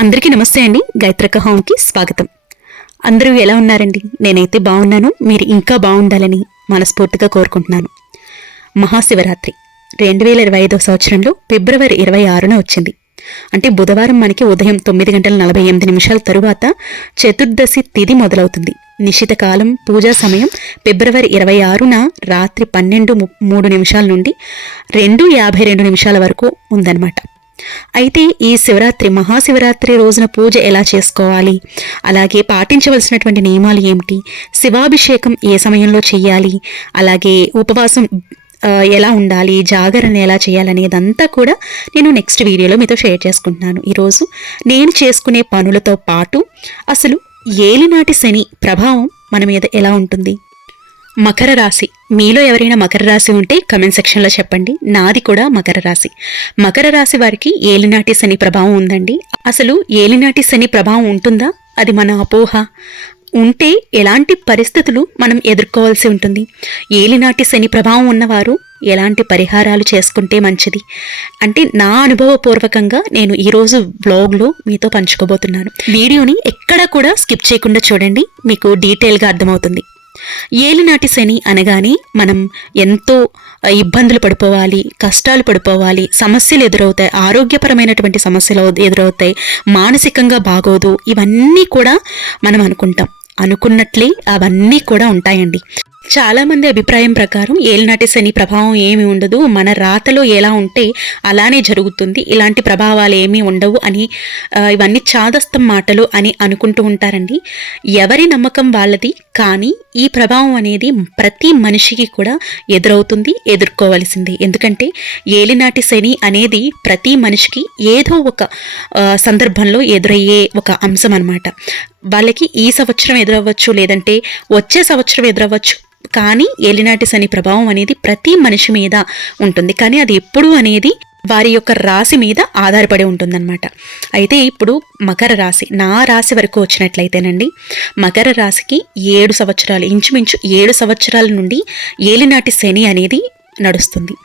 అందరికీ నమస్తే అండి. గాయత్రక్క హోమ్కి స్వాగతం. అందరూ ఎలా ఉన్నారండి? నేనైతే బాగున్నాను. మీరు ఇంకా బాగుండాలని మనస్ఫూర్తిగా కోరుకుంటున్నాను. మహాశివరాత్రి 2025 సంవత్సరంలో ఫిబ్రవరి 26న వచ్చింది. అంటే బుధవారం మనకి ఉదయం 9:48 తరువాత చతుర్దశి తిథి మొదలవుతుంది. నిశ్చిత కాలం పూజా సమయం ఫిబ్రవరి 26న రాత్రి 12:03 నుండి 2:52 వరకు ఉందన్నమాట. అయితే ఈ శివరాత్రి మహాశివరాత్రి రోజున పూజ ఎలా చేసుకోవాలి, అలాగే పాటించవలసినటువంటి నియమాలు ఏమిటి, శివాభిషేకం ఏ సమయంలో చేయాలి, అలాగే ఉపవాసం ఎలా ఉండాలి, జాగరణ ఎలా చేయాలనేదంతా కూడా నేను నెక్స్ట్ వీడియోలో మీతో షేర్ చేసుకుంటున్నాను. ఈరోజు నేను చేసుకునే పనులతో పాటు అసలు ఏలినాటి శని ప్రభావం మన మీద ఎలా ఉంటుంది. మకర రాశి, మీలో ఎవరైనా మకర రాశి ఉంటే కమెంట్ సెక్షన్లో చెప్పండి. నాది కూడా మకర రాశి. మకర రాశి వారికి ఏలినాటి శని ప్రభావం ఉందండి. అసలు ఏలినాటి శని ప్రభావం ఉంటుందా? అది మన అపోహ. ఉంటే ఎలాంటి పరిస్థితులు మనం ఎదుర్కోవాల్సి ఉంటుంది? ఏలినాటి శని ప్రభావం ఉన్నవారు ఎలాంటి పరిహారాలు చేసుకుంటే మంచిది అంటే నా అనుభవపూర్వకంగా నేను ఈరోజు వ్లాగ్లో మీతో పంచుకోబోతున్నాను. వీడియోని ఎక్కడా కూడా స్కిప్ చేయకుండా చూడండి, మీకు డీటెయిల్గా అర్థమవుతుంది. ఏలినాటి శని అనగానే మనం ఎంతో ఇబ్బందులు పడిపోవాలి, కష్టాలు పడిపోవాలి, సమస్యలు ఎదురవుతాయి, ఆరోగ్యపరమైనటువంటి సమస్యలు ఎదురవుతాయి, మానసికంగా బాగోదు, ఇవన్నీ కూడా మనం అనుకున్నట్లే అవన్నీ కూడా ఉంటాయండి. చాలామంది అభిప్రాయం ప్రకారం ఏలినాటి శని ప్రభావం ఏమి ఉండదు, మన రాతలో ఎలా ఉంటే అలానే జరుగుతుంది, ఇలాంటి ప్రభావాలు ఏమీ ఉండవు అని ఇవన్నీ చాదస్తం మాటలు అని అనుకుంటూ ఉంటారండి. ఎవరి నమ్మకం వాళ్ళది. కానీ ఈ ప్రభావం అనేది ప్రతి మనిషికి కూడా ఎదురవుతుంది, ఎదుర్కోవలసింది. ఎందుకంటే ఏలినాటి శని అనేది ప్రతి మనిషికి ఏదో ఒక సందర్భంలో ఎదురయ్యే ఒక అంశం అన్నమాట. వాళ్ళకి ఈ సంవత్సరం ఎదురవ్వచ్చు, లేదంటే వచ్చే సంవత్సరం ఎదురవ్వచ్చు. కానీ ఏలినాటి శని ప్రభావం అనేది ప్రతి మనిషి మీద ఉంటుంది. కానీ అది ఎప్పుడు అనేది వారి యొక్క రాశి మీద ఆధారపడి ఉంటుందన్నమాట. అయితే ఇప్పుడు మకర రాశి, నా రాశి వరకు వచ్చినట్లయితేనండి, మకర రాశికి 7 సంవత్సరాలు, ఇంచుమించు 7 సంవత్సరాల నుండి ఏలినాటి శని అనేది నడుస్తుంది.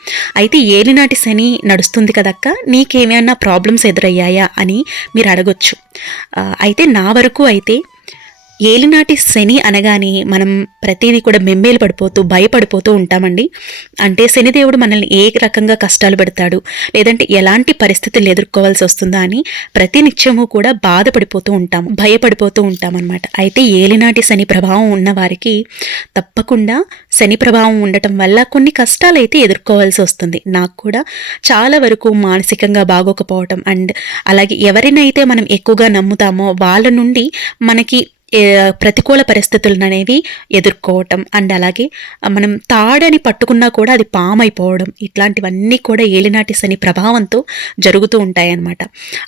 అయితే ఏలినాటి శని నడుస్తుంది కదక్క, నీకేమైనా ప్రాబ్లమ్స్ ఎదురయ్యాయా అని మీరు అడగొచ్చు. అయితే నా వరకు అయితే ఏలినాటి శని అనగానే మనం ప్రతిదీ కూడా బెంబేలు పడిపోతూ భయపడిపోతూ ఉంటామండి. అంటే శనిదేవుడు మనల్ని ఏ రకంగా కష్టాలు పెడతాడు, లేదంటే ఎలాంటి పరిస్థితులు ఎదుర్కోవాల్సి వస్తుందా అని ప్రతి నిత్యము కూడా బాధపడిపోతూ ఉంటాము, భయపడిపోతూ ఉంటామన్నమాట. అయితే ఏలినాటి శని ప్రభావం ఉన్న వారికి తప్పకుండా శని ప్రభావం ఉండటం వల్ల కొన్ని కష్టాలు అయితే ఎదుర్కోవాల్సి వస్తుంది. నాకు కూడా చాలా వరకు మానసికంగా బాగోకపోవటం, అండ్ అలాగే ఎవరినైతే మనం ఎక్కువగా నమ్ముతామో వాళ్ళ నుండి మనకి ప్రతికూల పరిస్థితులను అనేవి ఎదుర్కోవటం, అండ్ అలాగే మనం తాడని పట్టుకున్నా కూడా అది పామైపోవడం, ఇట్లాంటివన్నీ కూడా ఏలినాటి శని ప్రభావంతో జరుగుతూ ఉంటాయన్నమాట.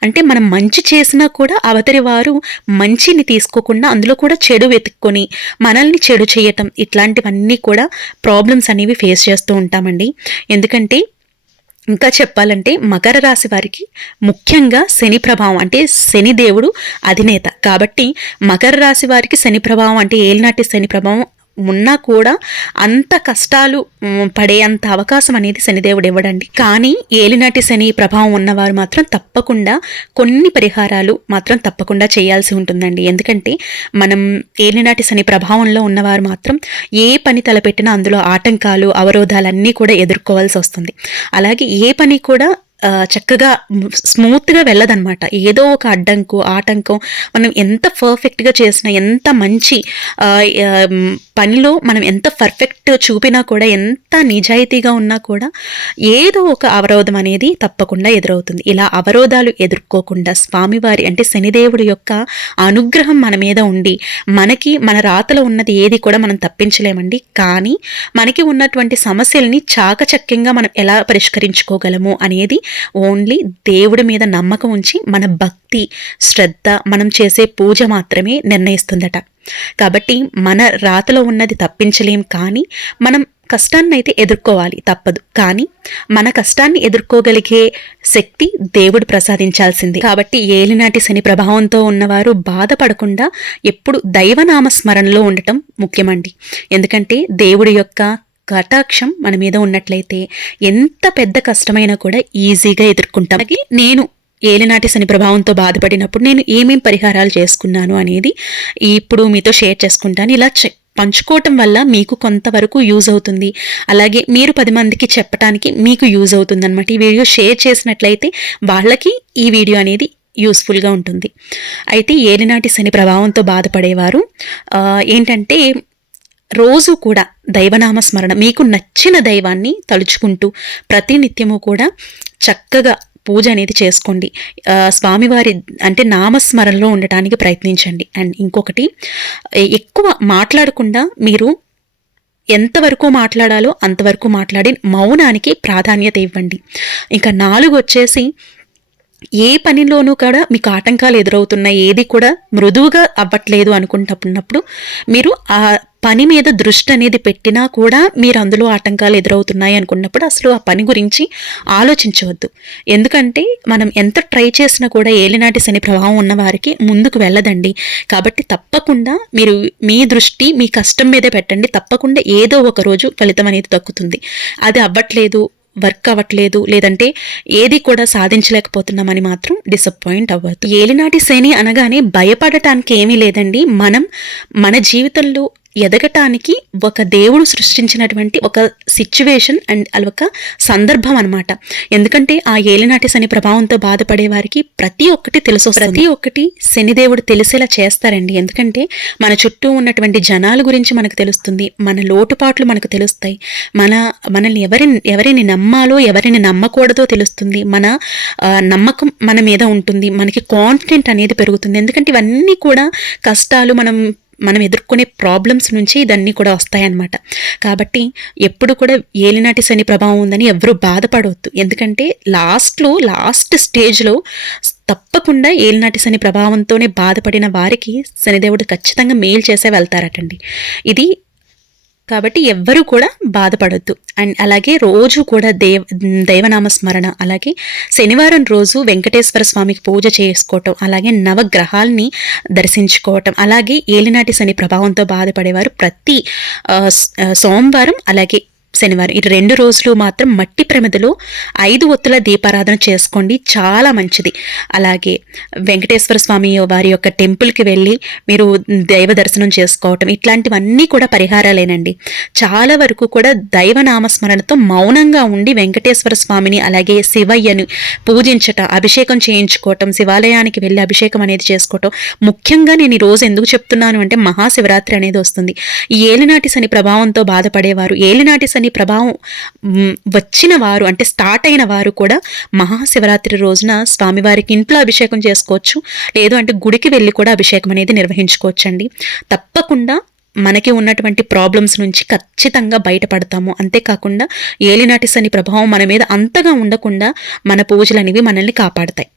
అంటే మనం మంచి చేసినా కూడా అవతరి వారు మంచిని తీసుకోకుండా అందులో కూడా చెడు వెతుక్కొని మనల్ని చెడు చేయటం, ఇట్లాంటివన్నీ కూడా ప్రాబ్లమ్స్ అనేవి ఫేస్ చేస్తూ ఉంటామండి. ఎందుకంటే ఇంకా చెప్పాలంటే మకర రాశి వారికి ముఖ్యంగా శని ప్రభావం, అంటే శని దేవుడు అధినేత కాబట్టి మకర రాశి వారికి శని ప్రభావం అంటే ఏలినాటి శని ప్రభావం ఉన్నా కూడా అంత కష్టాలు పడే అంత అవకాశం అనేది శనిదేవుడు ఇవ్వడండి. కానీ ఏలినాటి శని ప్రభావం ఉన్నవారు మాత్రం తప్పకుండా కొన్ని పరిహారాలు మాత్రం తప్పకుండా చేయాల్సి ఉంటుందండి. ఎందుకంటే మనం ఏలినాటి శని ప్రభావంలో ఉన్నవారు మాత్రం ఏ పని తలపెట్టినా అందులో ఆటంకాలు, అవరోధాలన్నీ కూడా ఎదుర్కోవాల్సి వస్తుంది. అలాగే ఏ పని కూడా చక్కగా స్మూత్గా వెళ్ళదన్నమాట. ఏదో ఒక అడ్డంకు, ఆటంకం, మనం ఎంత పర్ఫెక్ట్గా చేసినా, ఎంత మంచి పనిలో మనం ఎంత పర్ఫెక్ట్ చూపినా కూడా, ఎంత నిజాయితీగా ఉన్నా కూడా ఏదో ఒక అవరోధం అనేది తప్పకుండా ఎదురవుతుంది. ఇలా అవరోధాలు ఎదుర్కోకుండా స్వామివారి అంటే శనిదేవుడి యొక్క అనుగ్రహం మన మీద ఉండి, మనకి మన రాతలో ఉన్నది ఏది కూడా మనం తప్పించలేమండి. కానీ మనకి ఉన్నటువంటి సమస్యల్ని చాకచక్యంగా మనం ఎలా పరిష్కరించుకోగలము అనేది ఓన్లీ దేవుడి మీద నమ్మకం ఉంచి మన భక్తి, శ్రద్ధ, మనం చేసే పూజ మాత్రమే నిర్ణయిస్తుందట. కాబట్టి మన రాతలో ఉన్నది తప్పించలేం, కానీ మనం కష్టాన్ని అయితే ఎదుర్కోవాలి, తప్పదు. కానీ మన కష్టాన్ని ఎదుర్కోగలిగే శక్తి దేవుడు ప్రసాదించాల్సింది. కాబట్టి ఏలినాటి శని ప్రభావంతో ఉన్నవారు బాధపడకుండా ఎప్పుడు దైవనామస్మరణలో ఉండటం ముఖ్యమండి. ఎందుకంటే దేవుడి యొక్క కటాక్షం మన మీద ఉన్నట్లయితే ఎంత పెద్ద కష్టమైనా కూడా ఈజీగా ఎదుర్కొంటాం. నేను ఏలినాటి శని ప్రభావంతో బాధపడినప్పుడు నేను ఏమేం పరిహారాలు చేసుకున్నాను అనేది ఇప్పుడు మీతో షేర్ చేసుకుంటాను. ఇలా పంచుకోవటం వల్ల మీకు కొంతవరకు యూజ్ అవుతుంది, అలాగే మీరు 10 మందికి చెప్పడానికి మీకు యూజ్ అవుతుంది అనమాట. ఈ వీడియో షేర్ చేసినట్లయితే వాళ్ళకి ఈ వీడియో అనేది యూస్ఫుల్గా ఉంటుంది. అయితే ఏలినాటి శని ప్రభావంతో బాధపడేవారు ఏంటంటే రోజు కూడా దైవనామ స్మరణ, మీకు నచ్చిన దైవాన్ని తలుచుకుంటూ ప్రతినిత్యము కూడా చక్కగా పూజ అనేది చేసుకోండి. స్వామివారి అంటే నామస్మరణలో ఉండటానికి ప్రయత్నించండి. అండ్ ఇంకొకటి, ఎక్కువ మాట్లాడకుండా మీరు ఎంతవరకు మాట్లాడాలో అంతవరకు మాట్లాడి మౌనానికి ప్రాధాన్యత ఇవ్వండి. ఇంకా 4 వచ్చేసి, ఏ పనిలోనూ కూడా మీకు ఆటంకాలు ఎదురవుతున్నాయి, ఏది కూడా మృదువుగా అవ్వట్లేదు అనుకుంటున్నప్పుడు మీరు ఆ పని మీద దృష్టి అనేది పెట్టినా కూడా మీరు అందులో ఆటంకాలు ఎదురవుతున్నాయి అనుకున్నప్పుడు అసలు ఆ పని గురించి ఆలోచించవద్దు. ఎందుకంటే మనం ఎంత ట్రై చేసినా కూడా ఏలినాటి శని ప్రభావం ఉన్న వారికి ముందుకు వెళ్ళదండి. కాబట్టి తప్పకుండా మీరు మీ దృష్టి మీ కష్టం మీదే పెట్టండి. తప్పకుండా ఏదో ఒక రోజు ఫలితం అనేది దక్కుతుంది. అది అవ్వట్లేదు, వర్క్ అవ్వట్లేదు, లేదంటే ఏది కూడా సాధించలేకపోతున్నామని మాత్రం డిసప్పాయింట్ అవ్వద్దు. ఏలినాటి శని అనగానే భయపడటానికి ఏమీ లేదండి. మనం మన జీవితంలో ఎదగటానికి ఒక దేవుడు సృష్టించినటువంటి ఒక సిచ్యువేషన్ అండ్ ఒక సందర్భం అనమాట. ఎందుకంటే ఆ ఏలినాటి శని ప్రభావంతో బాధపడే వారికి ప్రతి ఒక్కటి తెలుసు, ప్రతి ఒక్కటి శనిదేవుడు తెలిసేలా చేస్తారండి. ఎందుకంటే మన చుట్టూ ఉన్నటువంటి జనాల గురించి మనకు తెలుస్తుంది, మన లోటుపాట్లు మనకు తెలుస్తాయి, మనల్ని ఎవరిని నమ్మాలో ఎవరిని నమ్మకూడదో తెలుస్తుంది, మన నమ్మకం మన మీద ఉంటుంది, మనకి కాన్ఫిడెంట్ అనేది పెరుగుతుంది. ఎందుకంటే ఇవన్నీ కూడా కష్టాలు మనం ఎదుర్కొనే ప్రాబ్లమ్స్ నుంచి ఇదన్నీ కూడా వస్తాయన్నమాట. కాబట్టి ఎప్పుడు కూడా ఏలినాటి శని ప్రభావం ఉందని ఎవరు బాధపడవద్దు. ఎందుకంటే లాస్ట్ స్టేజ్లో తప్పకుండా ఏలినాటి శని ప్రభావంతోనే బాధపడిన వారికి శనిదేవుడు ఖచ్చితంగా మేలు చేసే వెళ్తారటండి. ఇది కాబట్టి ఎవ్వరూ కూడా బాధపడొద్దు. అండ్ అలాగే రోజు కూడా దైవనామస్మరణ, అలాగే శనివారం రోజు వెంకటేశ్వర స్వామికి పూజ చేసుకోవటం, అలాగే నవగ్రహాల్ని దర్శించుకోవటం, అలాగే ఏలినాటి శని ప్రభావంతో బాధపడేవారు ప్రతి సోమవారం అలాగే శనివారం ఈ 2 రోజులు మాత్రం మట్టి ప్రమిదలో 5 ఒత్తుల దీపారాధన చేసుకోండి, చాలా మంచిది. అలాగే వెంకటేశ్వర స్వామి వారి యొక్క టెంపుల్కి వెళ్ళి మీరు దైవ దర్శనం చేసుకోవటం, ఇట్లాంటివన్నీ కూడా పరిహారాలేనండి. చాలా వరకు కూడా దైవనామస్మరణతో మౌనంగా ఉండి వెంకటేశ్వర స్వామిని అలాగే శివయ్యని పూజించటం, అభిషేకం చేయించుకోవటం, శివాలయానికి వెళ్ళి అభిషేకం అనేది చేసుకోవటం. ముఖ్యంగా నేను ఈ రోజు ఎందుకు చెప్తున్నాను అంటే మహాశివరాత్రి అనేది వస్తుంది. ఈ ఏలినాటి శని ప్రభావంతో బాధపడేవారు, ఏలినాటి శని ప్రభావం వచ్చిన వారు అంటే స్టార్ట్ అయిన వారు కూడా మహాశివరాత్రి రోజున స్వామివారికి ఇంట్లో అభిషేకం చేసుకోవచ్చు, లేదు అంటే గుడికి వెళ్ళి కూడా అభిషేకం అనేది నిర్వహించుకోవచ్చండి. తప్పకుండా మనకి ఉన్నటువంటి ప్రాబ్లమ్స్ నుంచి ఖచ్చితంగా బయటపడతాము. అంతేకాకుండా ఏలినాటి శని ప్రభావం మన మీద అంతగా ఉండకుండా మన పూజలు అనేవి మనల్ని కాపాడతాయి.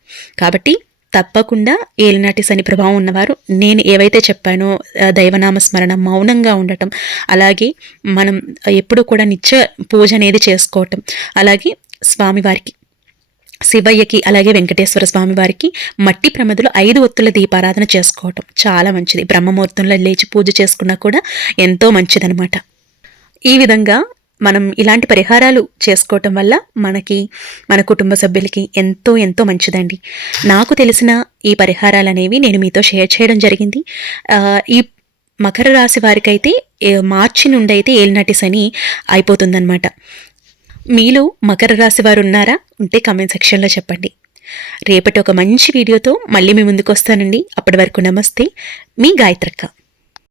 కాబట్టి తప్పకుండా ఏలినాటి శని ప్రభావం ఉన్నవారు నేను ఏవైతే చెప్పానో దైవనామస్మరణ, మౌనంగా ఉండటం, అలాగే మనం ఎప్పుడు కూడా నిత్య పూజ అనేది చేసుకోవటం, అలాగే స్వామివారికి శివయ్యకి అలాగే వెంకటేశ్వర స్వామి వారికి మట్టి ప్రమిదలో 5 ఒత్తుల దీపారాధన చేసుకోవటం చాలా మంచిది. బ్రహ్మముహూర్తంలో లేచి పూజ చేసుకున్నా కూడా ఎంతో మంచిదనమాట. ఈ విధంగా మనం ఇలాంటి పరిహారాలు చేసుకోవటం వల్ల మనకి మన కుటుంబ సభ్యులకి ఎంతో ఎంతో మంచిదండి. నాకు తెలిసిన ఈ పరిహారాలు అనేవి నేను మీతో షేర్ చేయడం జరిగింది. ఈ మకర రాశి వారికైతే మార్చి నుండి అయితే ఏలినాటి శని అయిపోతుందన్నమాట. మీలో మకర రాశి వారు ఉన్నారా? ఉంటే కామెంట్ సెక్షన్లో చెప్పండి. రేపటి ఒక మంచి వీడియోతో మళ్ళీ మీ ముందుకు వస్తానండి. అప్పటి వరకు నమస్తే, మీ గాయత్రక్క.